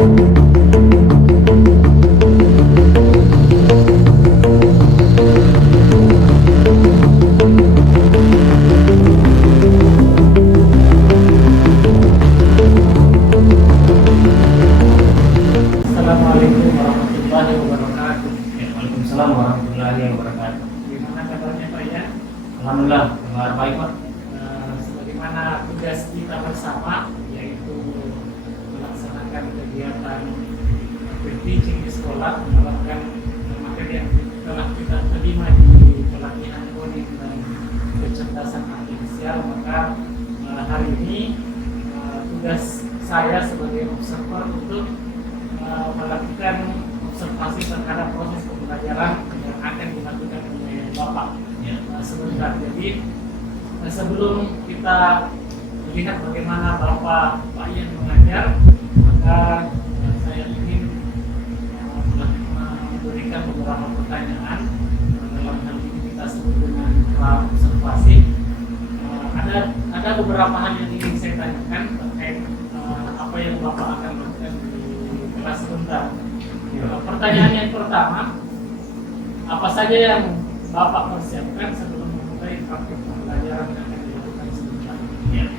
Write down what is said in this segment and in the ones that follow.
Assalamualaikum warahmatullahi wabarakatuh. Waalaikumsalam warahmatullahi wabarakatuh. Gimana kabarnya Pak ya? Alhamdulillah, kabar baik Pak. Sebagaimana tugas kita bersama, yaitu melaksanakan kegiatan teaching di sekolah, menerapkan materi yang telah kita terima di pelatihan coding dan kecerdasan artifisial. Maka hari ini tugas saya sebagai observer untuk melakukan observasi terhadap proses pembelajaran yang akan dilakukan oleh Bapak sebentar. Jadi sebelum kita melihat bagaimana Bapak Pak Ian mengajar, maka saya ingin memberikan beberapa pertanyaan dalam hal ini kita sebut dengan pra observasi. Ada beberapa hal yang ingin saya tanyakan terkait apa yang Bapak akan lakukan di kelas sebentar. Pertanyaan yang pertama, apa saja yang Bapak persiapkan sebelum memulai praktik pembelajaran yang akan dilakukan sebentar? Ya.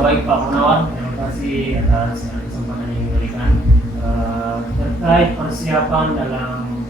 Baik Pak Munawar, terima kasih atas kesempatan yang diberikan. Terkait persiapan dalam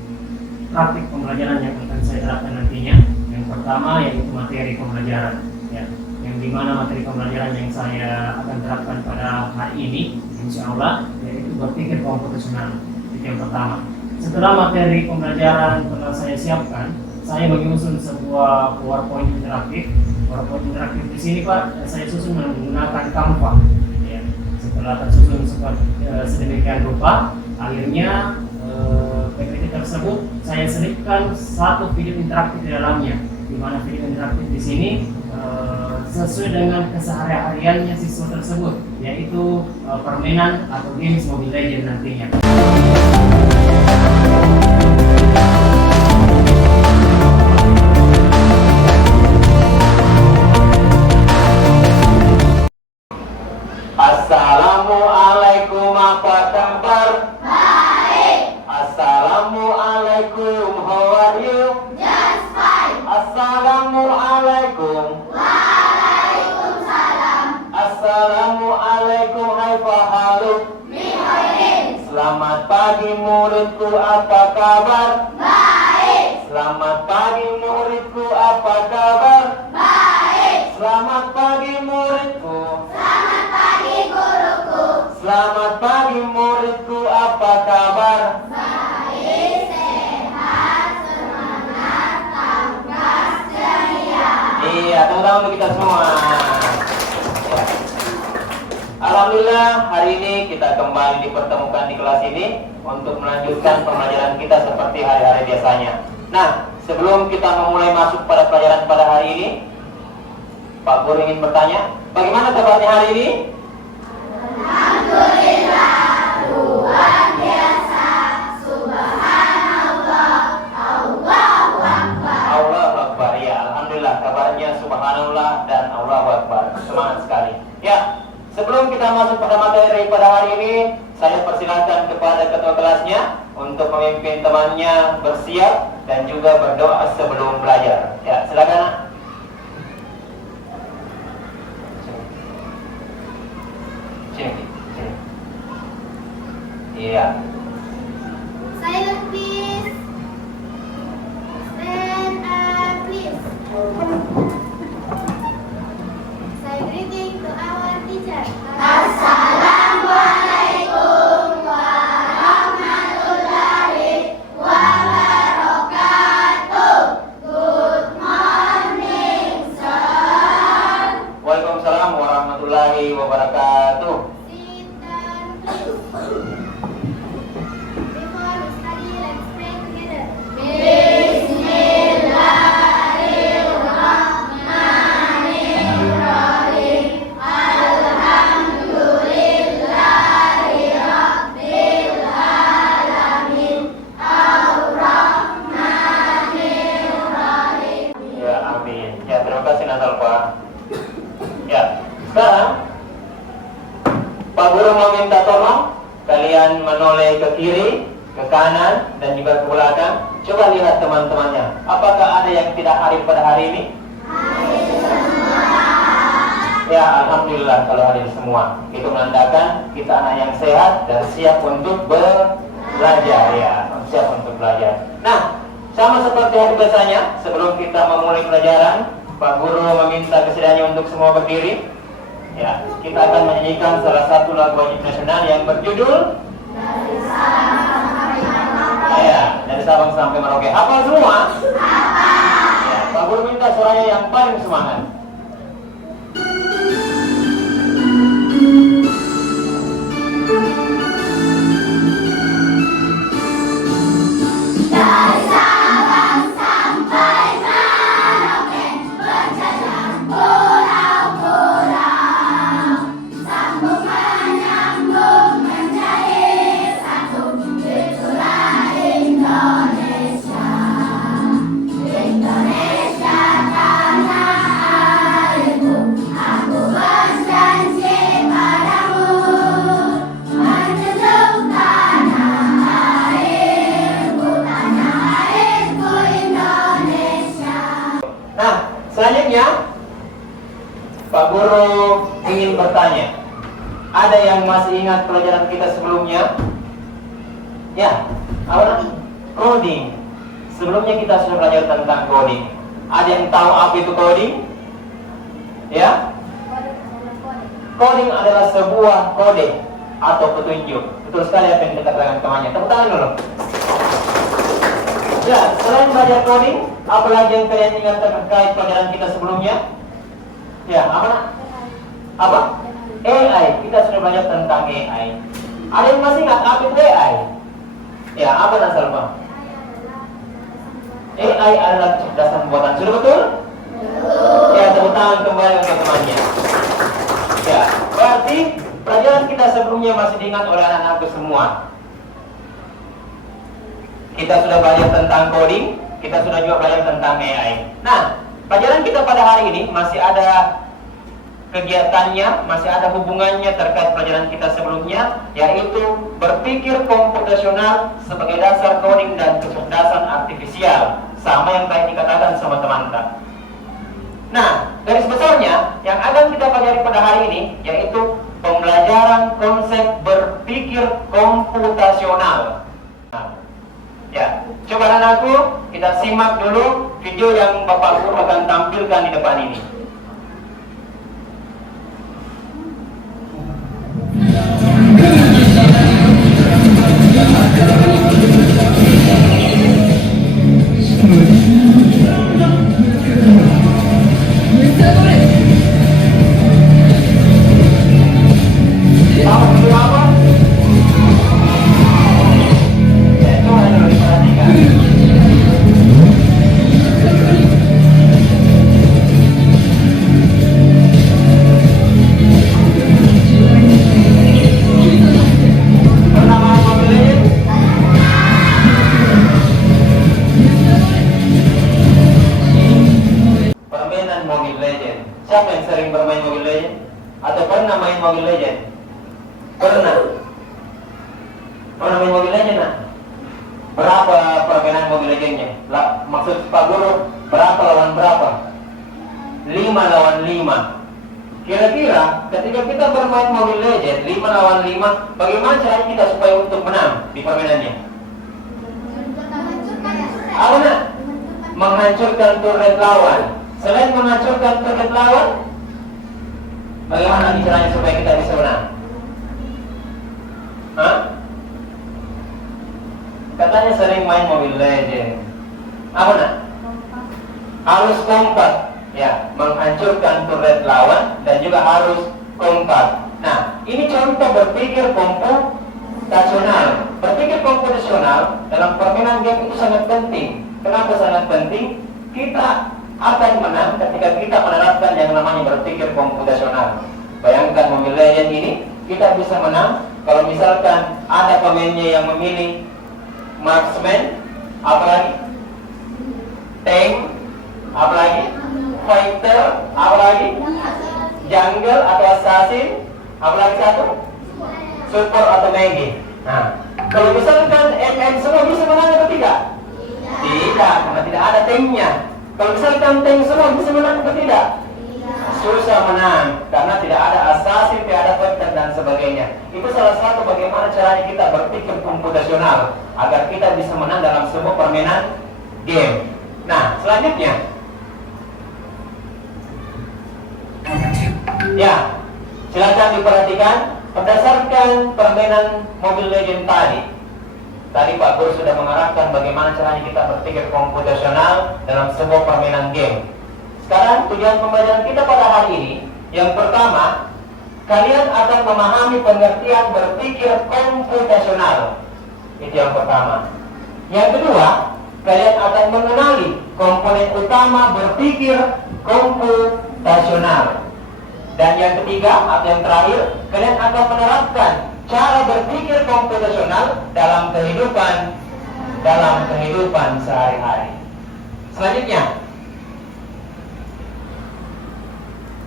praktik pembelajaran yang akan saya terapkan nantinya, yang pertama yaitu materi pembelajaran, ya, yang dimana materi pembelajaran yang saya akan terapkan pada hari ini, insya Allah, yaitu berpikir komputasional. Itu yang pertama. Setelah materi pembelajaran telah saya siapkan, saya menyusun sebuah PowerPoint interaktif. PowerPoint interaktif di sini Pak, saya susun menggunakan Canva. Ya. Setelah tersusun sedemikian rupa, akhirnya PPT tersebut saya selipkan satu video interaktif di dalamnya, di mana video interaktif di sini sesuai dengan kesehariannya siswa tersebut, yaitu permainan atau games Mobile Legends nantinya. Assalamualaikum, apa kabar? Baik. Assalamualaikum, how are you? Just fine. Assalamualaikum. Waalaikumsalam. Assalamualaikum, hai fahalu. Mihoirin. Selamat pagi muridku, apa kabar? Baik. Selamat pagi muridku, apa kabar? Baik. Selamat pagi muridku. Selamat pagi guruku. Selamat pagi muridku, apa kabar? Baik, sehat, semangat, tangkas, ceria. Iya, tepuk tangan untuk kita semua. Ya. Alhamdulillah, hari ini kita kembali dipertemukan di kelas ini untuk melanjutkan pembelajaran kita seperti hari-hari biasanya. Nah, sebelum kita memulai masuk pada pelajaran pada hari ini, Pak Guru ingin bertanya, bagaimana kabarnya hari ini? Alhamdulillah, luar biasa. Subhanallah, Allahu Akbar. Allahu Akbar, ya. Alhamdulillah, kabarnya subhanallah dan Allahu Akbar. Semangat sekali. Ya, sebelum kita masuk pada materi pada hari ini, saya persilakan kepada ketua kelasnya untuk memimpin temannya bersiap dan juga berdoa sebelum belajar. Ya, silakan. Sini. Iya. Silent please. Stand up please. Say greeting to our teacher. Assalamualaikum warahmatullahi wabarakatuh. Good morning, sir. Waalaikumsalam warahmatullahi wabarakatuh. Sit down, please. Before we study, let's pray together. Bismillahirrahmanirrahim. Alhamdulillahirabbil alamin. Ar-Rahmanirrahim. Ya, amin. Ya, terima kasih Natalpa. Ya, sekarang Pak Guru mau minta tolong kalian kemudian menoleh ke kiri, ke kanan, dan juga ke belakang. Coba lihat teman-temannya, apakah ada yang tidak hadir pada hari ini? Ya, alhamdulillah kalau hadir semua. Itu menandakan kita anak yang sehat dan siap untuk belajar, ya, siap untuk belajar. Nah, sama seperti hari biasanya, sebelum kita memulai pelajaran, Pak Guru meminta kesediaannya untuk semua berdiri. Ya, kita akan menyanyikan salah satu lagu wajib nasional yang berjudul dari Sabang sampai Merauke. Hafal semua? Ya, Pak Guru minta suaranya yang paling semangat. Selanjutnya, Pak Guru ingin bertanya, ada yang masih ingat pelajaran kita sebelumnya? Ya, apa? Coding. Sebelumnya kita sudah belajar tentang coding. Ada yang tahu apa itu coding? Ya? Coding adalah sebuah kode atau petunjuk. Betul sekali apa yang dikatakan temannya. Tepuk tangan dulu. Ya, selain belajar coding, apa lagi yang kalian ingat terkait pelajaran kita sebelumnya? Ya, apa? AI. Kita sudah belajar tentang AI. Ada yang masih ingat apa itu AI? Ya, apa Nasalma? AI adalah kecerdasan buatan. Sudah betul? Ya, tepuk tangan kembali untuk temannya. Ya, berarti pelajaran kita sebelumnya masih diingat oleh anak-anakku semua. Kita sudah belajar tentang coding, kita sudah juga belajar tentang AI. Nah, pelajaran kita pada hari ini masih ada kegiatannya, masih ada hubungannya terkait pelajaran kita sebelumnya, yaitu berpikir komputasional sebagai dasar coding dan kecerdasan artifisial, sama yang tadi dikatakan sama teman-teman. Nah, garis besarnya yang akan kita pelajari pada hari ini yaitu pembelajaran konsep berpikir komputasional. Ya, coba anakku, kita simak dulu video yang Bapak Guru akan tampilkan di depan ini. Siapa yang sering bermain Mobile Legends? Atau pernah main Mobile Legends? Pernah? Pernah main Mobile Legends? Nah? Berapa permainan Mobile Legends-nya? Maksud Pak Guru, berapa lawan berapa? 5 lawan 5. Kira-kira ketika kita bermain Mobile Legends 5 lawan 5, bagaimana cara kita supaya untuk menang di permainannya? Apa nak? Menghancurkan turret lawan. Selain menghancurkan turret lawan, bagaimana caranya supaya kita bisa menang? Hah? Katanya sering main Mobile Legends. Apa nak? Harus kompak, ya, menghancurkan turret lawan dan juga harus kompak. Nah, ini contoh berpikir komputasional. Berpikir komputasional dalam permainan game itu sangat penting. Kenapa sangat penting? Kita akan menang ketika kita menerapkan yang namanya berpikir komputasional. Bayangkan Mobile Legends ini, kita bisa menang kalau misalkan ada pemainnya yang memilih marksman, apalagi tank, apalagi fighter, apalagi jungle atau assassin, apalagi satu support atau mage. Nah, kalau misalkan MM semua bisa menang atau tidak? Tidak, karena tidak ada tanknya. Kalau misalkan tank semua bisa menang atau tidak? Susah menang, karena tidak ada asasi, tidak ada vektor dan sebagainya. Itu salah satu bagaimana caranya kita berpikir komputasional agar kita bisa menang dalam sebuah permainan game. Nah, selanjutnya, ya, silakan diperhatikan berdasarkan permainan Mobile Legends tadi. Tadi Pak Guru sudah mengarahkan bagaimana caranya kita berpikir komputasional dalam sebuah permainan game. Sekarang tujuan pembelajaran kita pada hari ini, yang pertama, kalian akan memahami pengertian berpikir komputasional. Itu yang pertama. Yang kedua, kalian akan mengenali komponen utama berpikir komputasional. Dan yang ketiga atau yang terakhir, kalian akan menerapkan cara berpikir komputasional dalam kehidupan sehari-hari. Selanjutnya,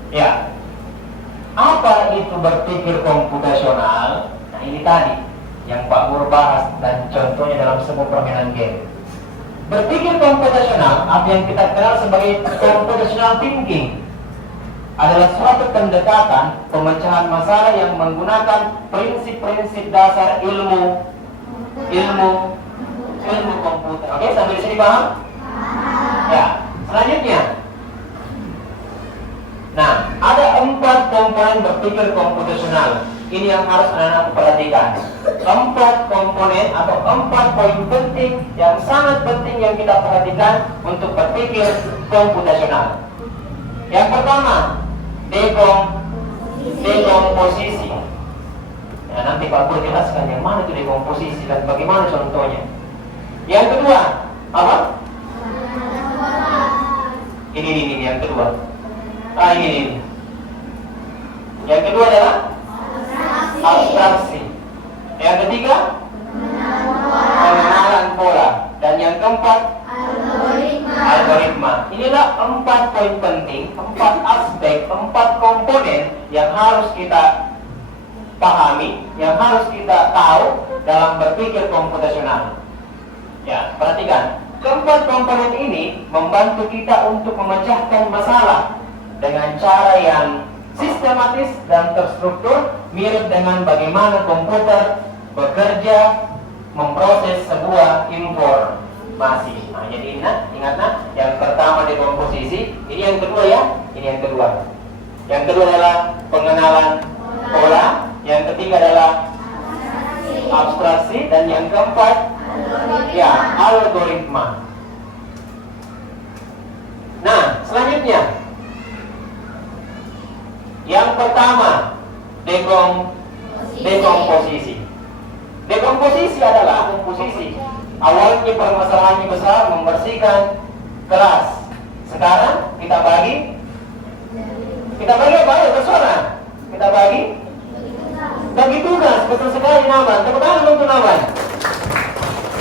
ya, apa itu berpikir komputasional? Nah, ini tadi yang Pak Guru bahas dan contohnya dalam sebuah permainan game. Berpikir komputasional, apa yang kita kenal sebagai computational thinking, adalah suatu pendekatan pemecahan masalah yang menggunakan prinsip-prinsip dasar ilmu komputer. Oke, sampai di sini paham? Ya, selanjutnya. Nah, ada 4 komponen berpikir komputasional. Ini yang harus anak-anak perhatikan. 4 komponen atau 4 poin penting yang sangat penting yang kita perhatikan untuk berpikir komputasional. Yang pertama, dekomposisi. Ya, nanti Pak Guru jelaskan yang mana itu dekomposisi dan bagaimana contohnya. Yang kedua, apa? Ini yang kedua. Ini. Yang kedua adalah abstraksi. Yang ketiga, pengenalan pola. Dan yang keempat, algoritma. Inilah 4 poin penting, 4 aspek, 4 komponen yang harus kita pahami, yang harus kita tahu dalam berpikir komputasional. Ya, perhatikan. Keempat komponen ini membantu kita untuk memecahkan masalah dengan cara yang sistematis dan terstruktur, mirip dengan bagaimana komputer bekerja memproses sebuah informasi. Nah, jadi ingat yang pertama dekomposisi, ini yang kedua ya, ini yang kedua. Yang kedua adalah pengenalan pola, yang ketiga adalah abstraksi, dan yang keempat ya algoritma. Nah, selanjutnya, yang pertama dekomposisi. Dekomposisi adalah komposisi. Awalnya permasalahannya besar, membersihkan kelas. Sekarang kita bagi apa ya, bersuara. Kita bagi tugas. Betul sekali Naman. Tepuk tangan untuk Naman.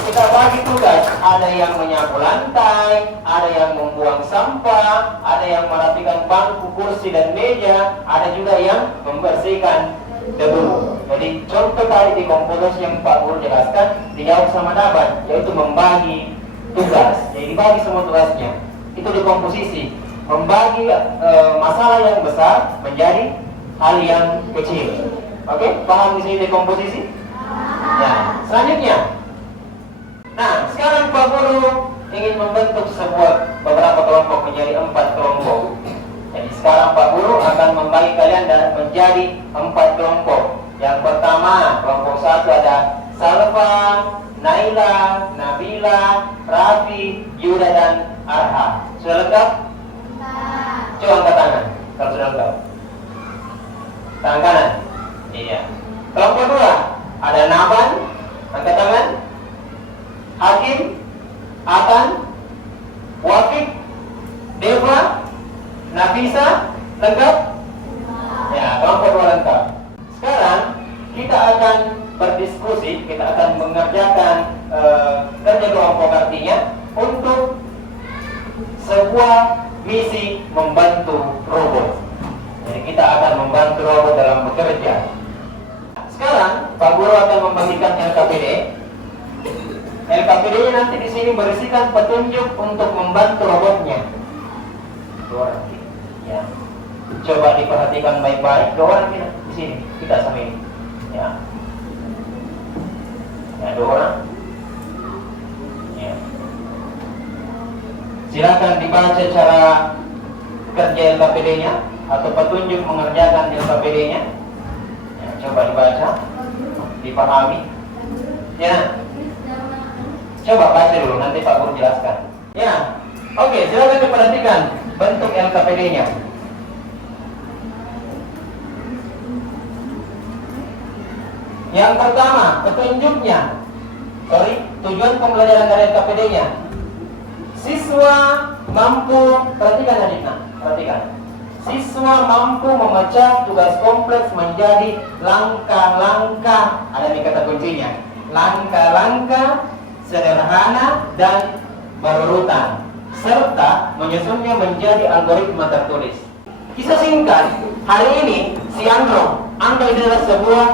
Kita bagi tugas. Ada yang menyapu lantai, ada yang membuang sampah, ada yang merapikan bangku, kursi dan meja, ada juga yang membersihkan debu. Jadi contoh tadi di komposisi yang Pak Guru jelaskan dijawab sama Naban, yaitu membagi tugas. Jadi dibagi semua tugasnya. Itu dekomposisi, membagi masalah yang besar menjadi hal yang kecil. Oke, paham di sini dekomposisi? Nah, selanjutnya. Nah, sekarang Pak Guru ingin membentuk beberapa kelompok menjadi 4 kelompok. Jadi sekarang Pak Guru akan membagi kalian dan menjadi 4 kelompok. Yang pertama, kelompok 1 ada Salva, Naila, Nabila, Raffi, Yuda, dan Arha. Sudah lengkap? Coba angkat tangan kalau sudah lengkap. Tangan kanan. Iya. Kelompok 2 ada Naban, angkat tangan. Hakim, Atan, Wafik, Deva, Nafisa, lengkap? Ya, kelompok 2 lengkap. Sekarang kita akan berdiskusi, kita akan mengerjakan kerja kelompok, artinya untuk sebuah misi membantu robot. Jadi kita akan membantu robot dalam bekerja. Sekarang Pak Guru akan membagikan LKPD. LKPD-nya nanti di sini berisikan petunjuk untuk membantu robotnya. Dua orang. Ya. Coba diperhatikan baik-baik. Dua orang kita di sini, kita sama ini. Ya. Ya, dua orang. Ya. Silakan dibaca cara kerja LKPD-nya atau petunjuk mengerjakan LKPD-nya. Ya, coba dibaca, dipahami. Ya. Coba baca dulu, nanti Pak Guru jelaskan. Ya, oke, silakan diperhatikan bentuk LKPD-nya. Yang pertama, petunjuknya. Tujuan pembelajaran dari LKPD-nya. Siswa mampu, perhatikan adiknya, perhatikan. Siswa mampu memecah tugas kompleks menjadi langkah-langkah, ada di kata kuncinya. Langkah-langkah sederhana dan berurutan, serta menyusunnya menjadi algoritma tertulis. Kisah singkat, hari ini si Andro itu adalah sebuah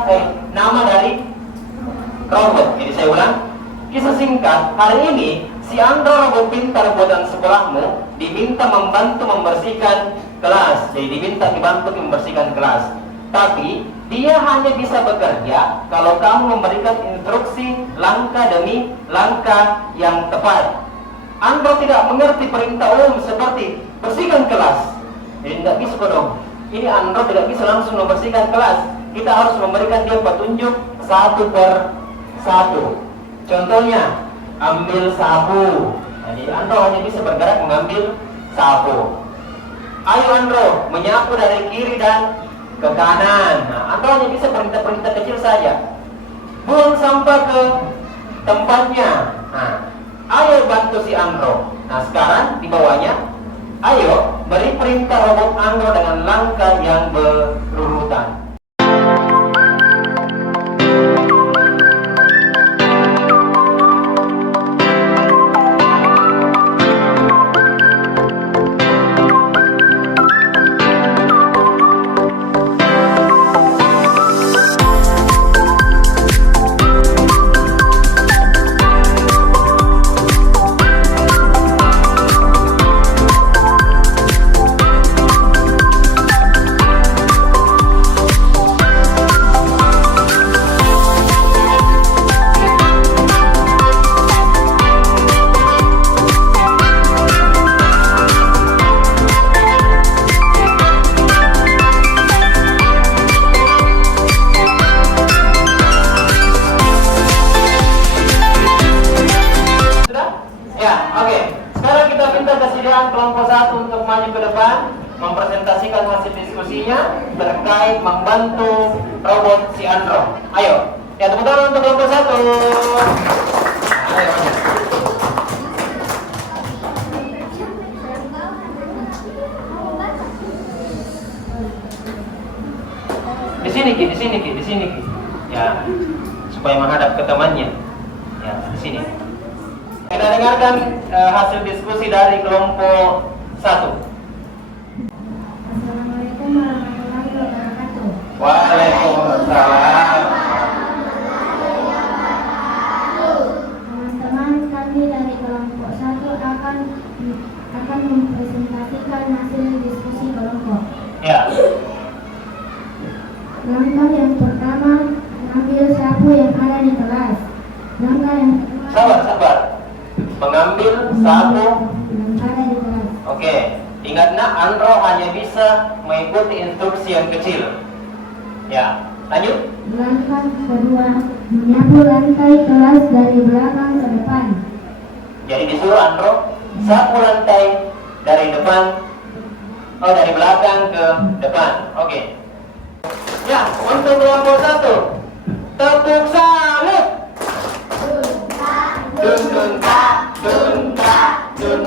nama dari robot. Jadi saya ulang, kisah singkat, hari ini si Andro robot pintar buatan sekolahmu diminta membantu membersihkan kelas. Jadi dibantu membersihkan kelas. Tapi dia hanya bisa bekerja kalau kamu memberikan instruksi langkah demi langkah yang tepat. Andro tidak mengerti perintah umum seperti bersihkan kelas. Jadi tidak bisa dong. Ini Andro tidak bisa langsung membersihkan kelas. Kita harus memberikan dia petunjuk satu per satu. Contohnya, ambil sapu. Jadi Andro hanya bisa bergerak mengambil sapu. Ayo Andro, menyapu dari kiri dan ke kanan. Nah, Andro hanya bisa perintah-perintah kecil saja. Buang sampah ke tempatnya. Nah, ayo bantu si Andro. Nah, sekarang di bawahnya, ayo beri perintah robot Andro dengan langkah yang berurutan. Kelompok 1 untuk maju ke depan mempresentasikan hasil diskusinya terkait membantu robot si Andro. Ayo, ya tepuk tangan untuk kelompok 1. Ayo. Di sini Ki, di sini Ki. Ya, supaya menghadap ke temannya. Ya, di sini. Kita dengarkan hasil diskusi dari kelompok 1. Assalamualaikum warahmatullahi wabarakatuh. Waalaikumsalam. Teman-teman, kami dari kelompok 1 akan mempresentasikan hasil diskusi kelompok. Ya. Langkah yang pertama, mengambil sapu yang ada di kelas. Langkah yang kedua, Sabar. Mengambil sapu. yang ada di kelas. Oke. Ingat nak, Andro hanya bisa mengikuti instruksi yang kecil. Ya. Lanjut. Langkah kedua, menyapu lantai kelas dari belakang ke depan. Jadi disuruh Andro sapu lantai dari dari belakang ke depan. Oke. Ya, untuk kelompok 1, tepuk salut. Dun dun tak, salut. Terima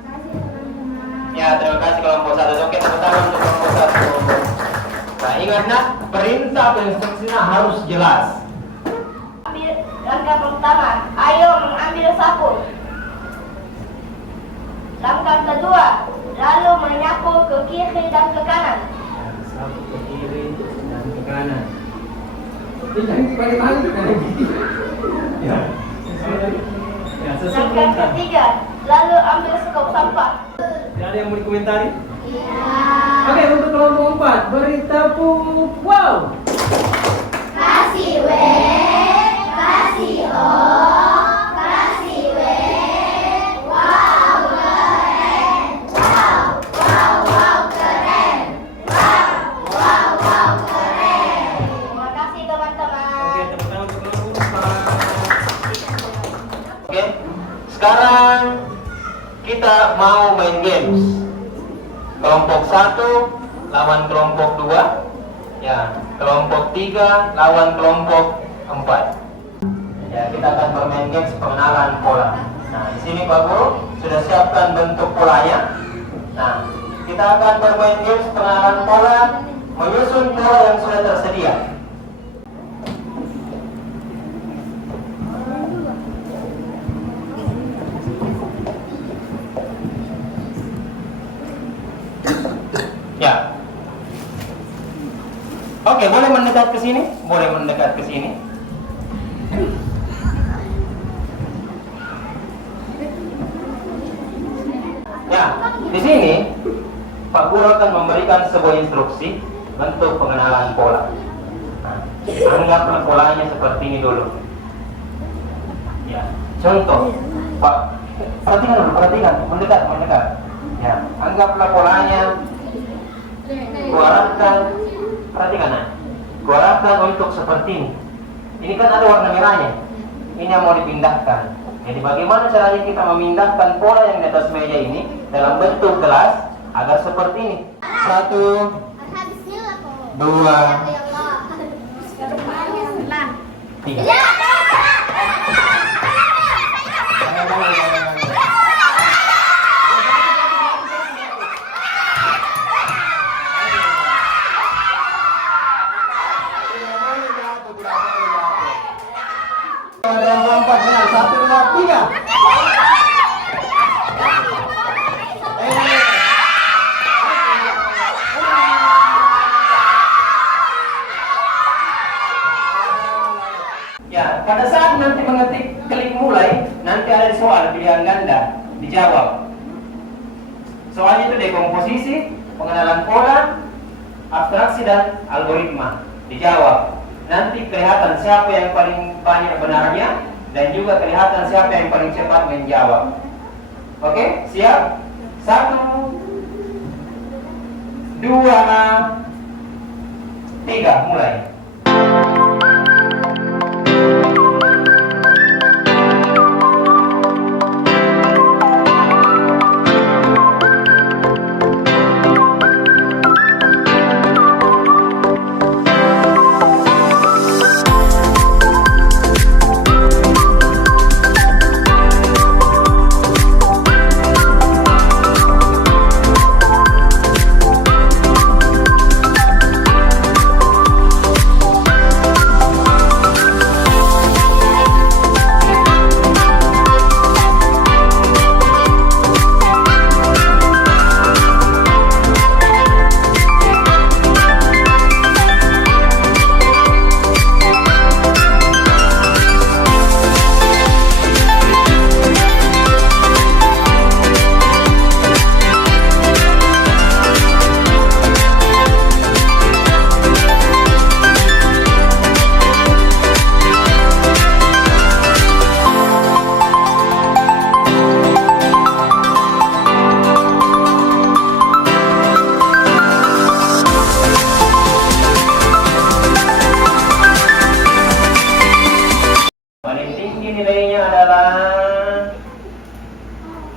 kasih teman-teman. Ya, terima kasih kelompok 1. Oke, tepuk tangan untuk kelompok 1. Nah, ingat nak, perintah atau instruksinya harus jelas. Ambil langkah pertama, ayo mengambil sapu. Langkah kedua, lalu menyapu ke kiri dan ke kanan. Sapu ke kiri dan ke kanan. Ya. Ya, sesuai Langkah perintah. ketiga, lalu ambil sekop sampah. Tidak ada yang mau dikomentari? Iya. Oke, untuk kelompok 4, beri tepuk wow. Kasih W, kasih O, kasih W. Wow, keren. Wow, wow, wow, keren. Wow, wow, wow, keren. Terima kasih teman-teman. Oke, tepuk tangan untuk kelompok 4. Oke, sekarang kita mau main games. Kelompok 1 lawan kelompok 2. Ya, kelompok 3 lawan kelompok 4. Ya, kita akan bermain games pengenalan pola. Nah, di sini Pak Guru sudah siapkan bentuk polanya. Nah, kita akan bermain games pengenalan pola menyusun pola yang sudah tersedia. Ya. Oke, boleh mendekat ke sini? Boleh mendekat ke sini. Ya, di sini Pak Guru akan memberikan sebuah instruksi bentuk pengenalan pola. Nah, anggaplah polanya seperti ini dulu. Ya, contoh, Pak, perhatikan dulu, perhatikan, mendekat. Ya, anggaplah polanya. Gua arahkan, perhatikan nah. Gua arahkan untuk seperti ini. Ini kan ada warna merahnya. Ini yang mau dipindahkan. Jadi bagaimana caranya kita memindahkan pola yang di atas meja ini dalam bentuk gelas agar seperti ini? 1, 2, 3. Ada 4 benar. 1, 2, 3. Ya, pada saat nanti mengetik klik mulai, nanti ada soal pilihan ganda, dijawab. Soalnya itu dekomposisi, pengenalan pola, abstraksi dan algoritma. Dijawab. Nanti kelihatan siapa yang paling banyak benarnya dan juga kelihatan siapa yang paling cepat menjawab. Oke, siap? 1, 2, 3, mulai.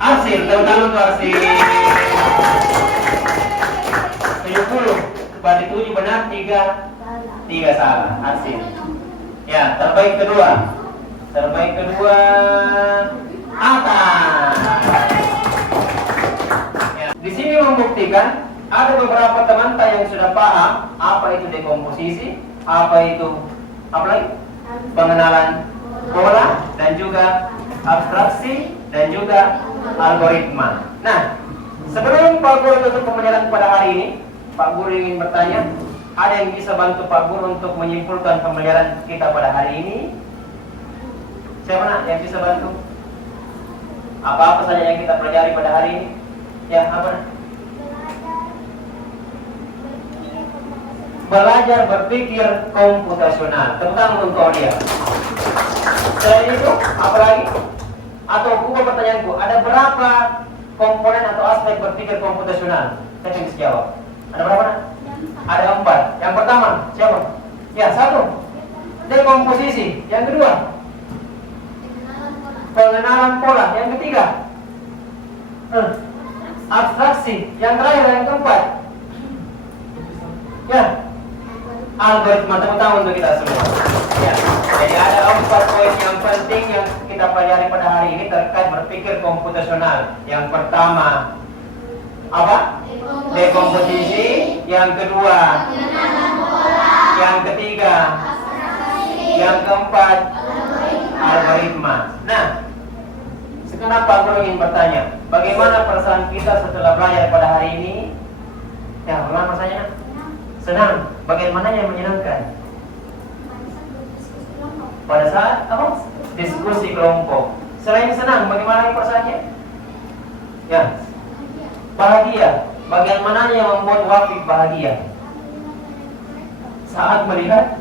Arsil, tahun-tahun itu Arsil 70, berarti 7 benar, 3 salah, Arsil. Ya, terbaik kedua atas. Ya, di sini membuktikan ada beberapa teman yang sudah paham apa itu dekomposisi, apa itu apa lagi? Pengenalan pola dan juga abstraksi dan juga algoritma. Nah, sebelum Pak Guru tutup pembelajaran pada hari ini, Pak Guru ingin bertanya, Ada yang bisa bantu Pak Guru untuk menyimpulkan pembelajaran kita pada hari ini? Siapa nak yang bisa bantu? Apa-apa saja yang kita pelajari pada hari ini? Ya, apa nak? Belajar berpikir komputasional. Tepuk tangan untuk dia. Selain itu, apa lagi? Atau bukan pertanyaanku, ada berapa komponen atau aspek berpikir komputasional? Saya bisa jawab. Ada berapa nak? Ada 4. Yang pertama, siapa? Ya, 1. Dekomposisi. Yang kedua, pengenalan pola. Yang ketiga, abstraksi. Yang terakhir, yang keempat, ya, algoritma. Tepuk tangan untuk kita semua. Ya, jadi ada 4 poin yang penting yang kita pelajari pada hari ini terkait berpikir komputasional. Yang pertama, apa? Dekomposisi. Yang kedua, yang ketiga, yang keempat, algoritma. Nah, sekarang Pak Guru ingin bertanya, bagaimana perasaan kita setelah belajar pada hari ini? Ya, bagaimana perasaannya? Senang. Bagaimana yang menyenangkan? Pada saat apa? Diskusi kelompok. Selain senang, bagaimana lagi perasaannya? Ya, bahagia. Bagaimana yang membuat Wafik bahagia? Saat melihat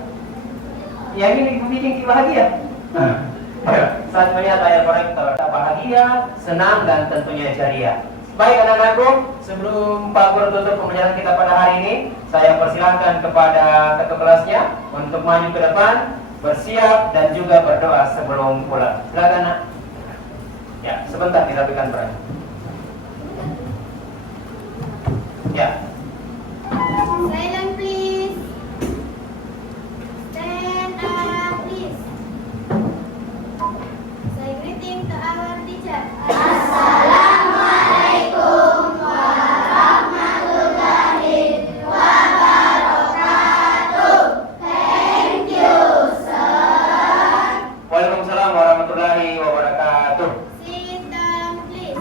yang ini bikin bahagia. Saat melihat ayat Quran kita bahagia, senang, dan tentunya ceria. Baik anak-anakku, sebelum Pak Guru tutup pembelajaran kita pada hari ini, saya persilahkan kepada ketua kelasnya untuk maju ke depan, bersiap dan juga berdoa sebelum pulang. Silakan nak. Ya, sebentar dirapikan peran. Ya. Silent please. Stand up please. Say greeting to our teacher. Assalamualaikum warahmatullahi wabarakatuh. Thank you, sir. Waalaikumsalam warahmatullahi wabarakatuh. Sit down please.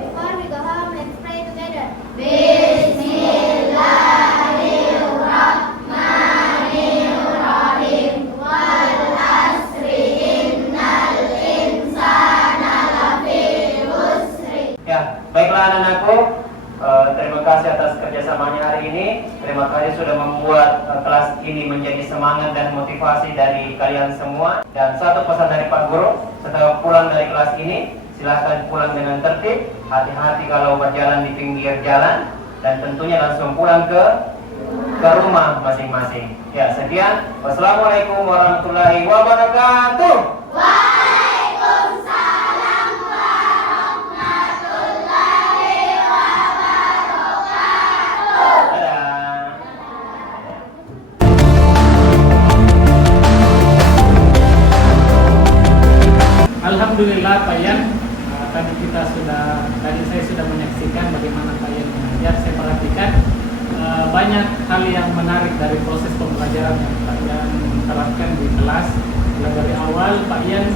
Before we go home, let's pray together. Bismillahirrahmanirrahim. Wal asri innal insana lafi khusri. Ya, baiklah anak-anakku, terima kasih atas kerjasamanya hari ini. Terima kasih sudah membuat kelas ini menjadi semangat dan motivasi dari kalian semua. Dan satu pesan dari Pak Guru, setelah pulang dari kelas ini, silahkan pulang dengan tertib, hati-hati kalau berjalan di pinggir jalan, dan tentunya langsung pulang ke rumah masing-masing. Ya, sekian. Wassalamualaikum warahmatullahi wabarakatuh. Waalaikumsalam warahmatullahi wabarakatuh. Dadah. Alhamdulillah Pak Yan, tadi saya sudah menyaksikan bagaimana Pak Yan mengajar. Saya perhatikan banyak hal yang menarik dari proses pembelajaran yang Pak Yan terapkan di kelas. Dari awal Pak Yan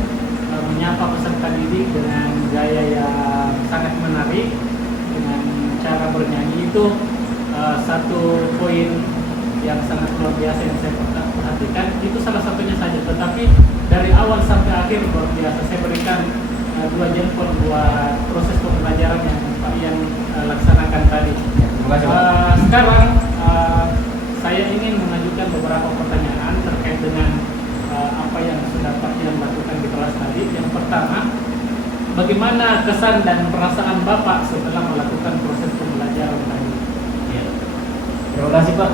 menyapa peserta didik dengan gaya yang sangat menarik, dengan cara bernyanyi itu satu poin yang sangat luar biasa yang saya perhatikan. Itu salah satunya saja, tetapi dari awal sampai akhir luar biasa. Saya berikan 2 jempol buat proses pembelajaran yang Pak Yan laksanakan tadi. Terima kasih, Pak. Sekarang saya ingin mengajukan beberapa pertanyaan terkait dengan apa yang sudah Pak Yan lakukan di kelas tadi. Yang pertama, bagaimana kesan dan perasaan Bapak setelah melakukan proses pembelajaran tadi? Ya. Terima kasih Pak.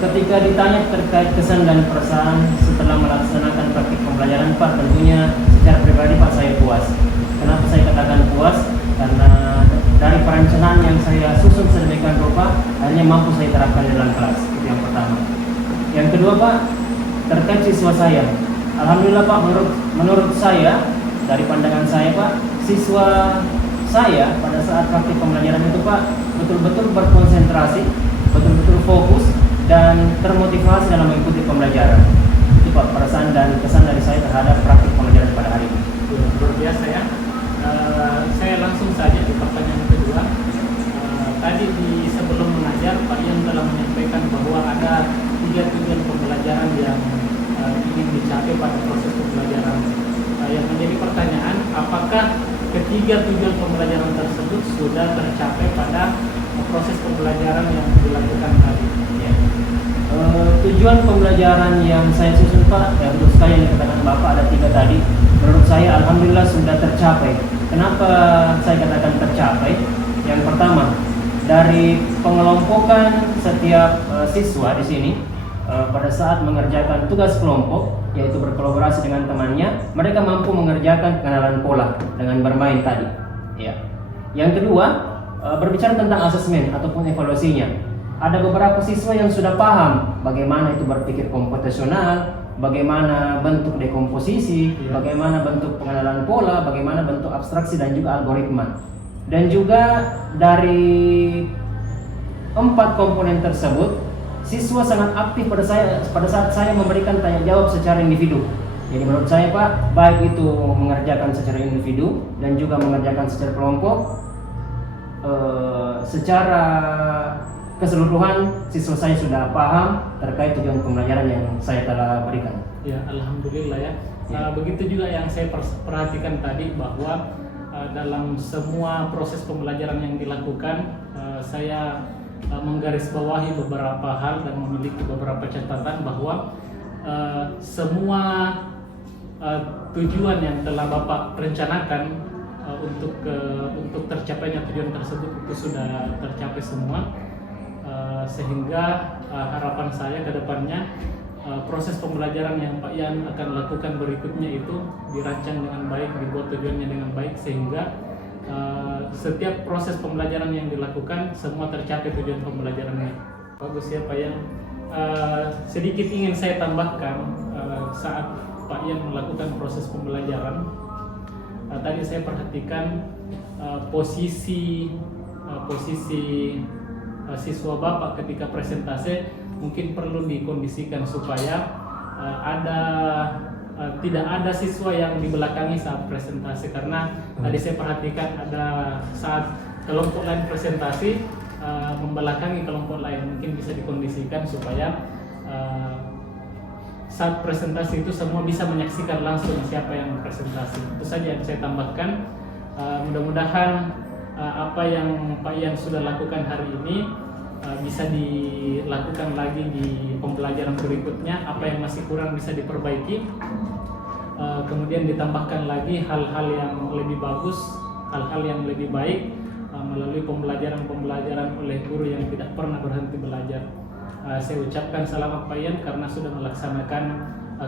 Ketika ditanya terkait kesan dan perasaan setelah melaksanakan praktik pembelajaran Pak, tentunya secara pribadi Pak saya puas. Kenapa saya katakan puas? Karena dari perencanaan yang saya susun sedemikian rupa, akhirnya mampu saya terapkan dalam kelas. Itu yang pertama. Yang kedua Pak, terkait siswa saya. Alhamdulillah Pak, menurut saya, dari pandangan saya Pak, siswa saya pada saat praktik pembelajaran itu Pak, betul-betul berkonsentrasi, betul-betul fokus dan termotivasi dalam mengikuti pembelajaran. Itu Pak perasaan dan kesan dari saya terhadap praktik pembelajaran pada hari ini. Luar biasa ya. Saya langsung saja di pertanyaan kedua. tadi di sebelum mengajar Pak Ian telah menyampaikan bahwa ada 3 tujuan pembelajaran yang ingin dicapai pada proses pembelajaran. Yang menjadi pertanyaan, apakah ketiga tujuan pembelajaran tersebut sudah tercapai pada proses pembelajaran yang dilakukan tadi? Ya. Tujuan pembelajaran yang saya susun Pak, ya betul sekali yang dikatakan Bapak ada 3 tadi. Menurut saya alhamdulillah sudah tercapai. Kenapa saya katakan tercapai? Yang pertama, dari pengelompokan setiap siswa di sini pada saat mengerjakan tugas kelompok, yaitu berkolaborasi dengan temannya, mereka mampu mengerjakan pengenalan pola dengan bermain tadi. Ya. Yang kedua, berbicara tentang asesmen ataupun evaluasinya. Ada beberapa siswa yang sudah paham bagaimana itu berpikir komputasional, bagaimana bentuk dekomposisi, bagaimana bentuk pengenalan pola, bagaimana bentuk abstraksi dan juga algoritma. Dan juga dari 4 komponen tersebut, siswa sangat aktif pada saat saya memberikan tanya jawab secara individu. Jadi menurut saya Pak, baik itu mengerjakan secara individu dan juga mengerjakan secara kelompok, secara keseluruhan siswa saya sudah paham terkait tujuan pembelajaran yang saya telah berikan. Ya, alhamdulillah ya. Ya. Begitu juga yang saya perhatikan tadi bahwa dalam semua proses pembelajaran yang dilakukan, saya menggarisbawahi beberapa hal dan memiliki beberapa catatan bahwa semua tujuan yang telah Bapak rencanakan untuk tercapainya tujuan tersebut itu sudah tercapai semua. Sehingga harapan saya ke depannya proses pembelajaran yang Pak Ian akan lakukan berikutnya itu dirancang dengan baik, dibuat tujuannya dengan baik, sehingga setiap proses pembelajaran yang dilakukan semua tercapai tujuan pembelajarannya. Bagus ya Pak Ian. Sedikit ingin saya tambahkan saat Pak Ian melakukan proses pembelajaran, tadi saya perhatikan posisi siswa Bapak ketika presentasi mungkin perlu dikondisikan supaya tidak ada siswa yang dibelakangi saat presentasi, karena tadi saya perhatikan ada saat kelompok lain presentasi membelakangi kelompok lain. Mungkin bisa dikondisikan supaya saat presentasi itu semua bisa menyaksikan langsung siapa yang presentasi. Itu saja yang saya tambahkan. Mudah-mudahan apa yang Pak Ian sudah lakukan hari ini bisa dilakukan lagi di pembelajaran berikutnya. Apa yang masih kurang bisa diperbaiki, kemudian ditambahkan lagi hal-hal yang lebih bagus, hal-hal yang lebih baik melalui pembelajaran oleh guru yang tidak pernah berhenti belajar. Saya ucapkan selamat Pak Ian karena sudah melaksanakan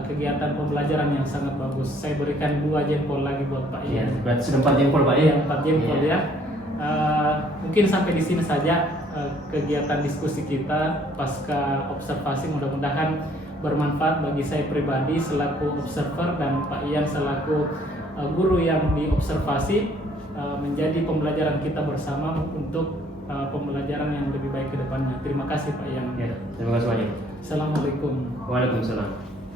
kegiatan pembelajaran yang sangat bagus. Saya berikan 2 jempol lagi buat Pak Ian. Berarti sudah 4 jempol Pak ya? 4 jempol ya. Mungkin sampai di sini saja kegiatan diskusi kita pasca observasi. Mudah-mudahan bermanfaat bagi saya pribadi selaku observer dan Pak Ian selaku guru yang diobservasi, menjadi pembelajaran kita bersama untuk pembelajaran yang lebih baik ke depannya. Terima kasih Pak Ian. Ya, terima kasih banyak. Assalamualaikum. Waalaikumsalam.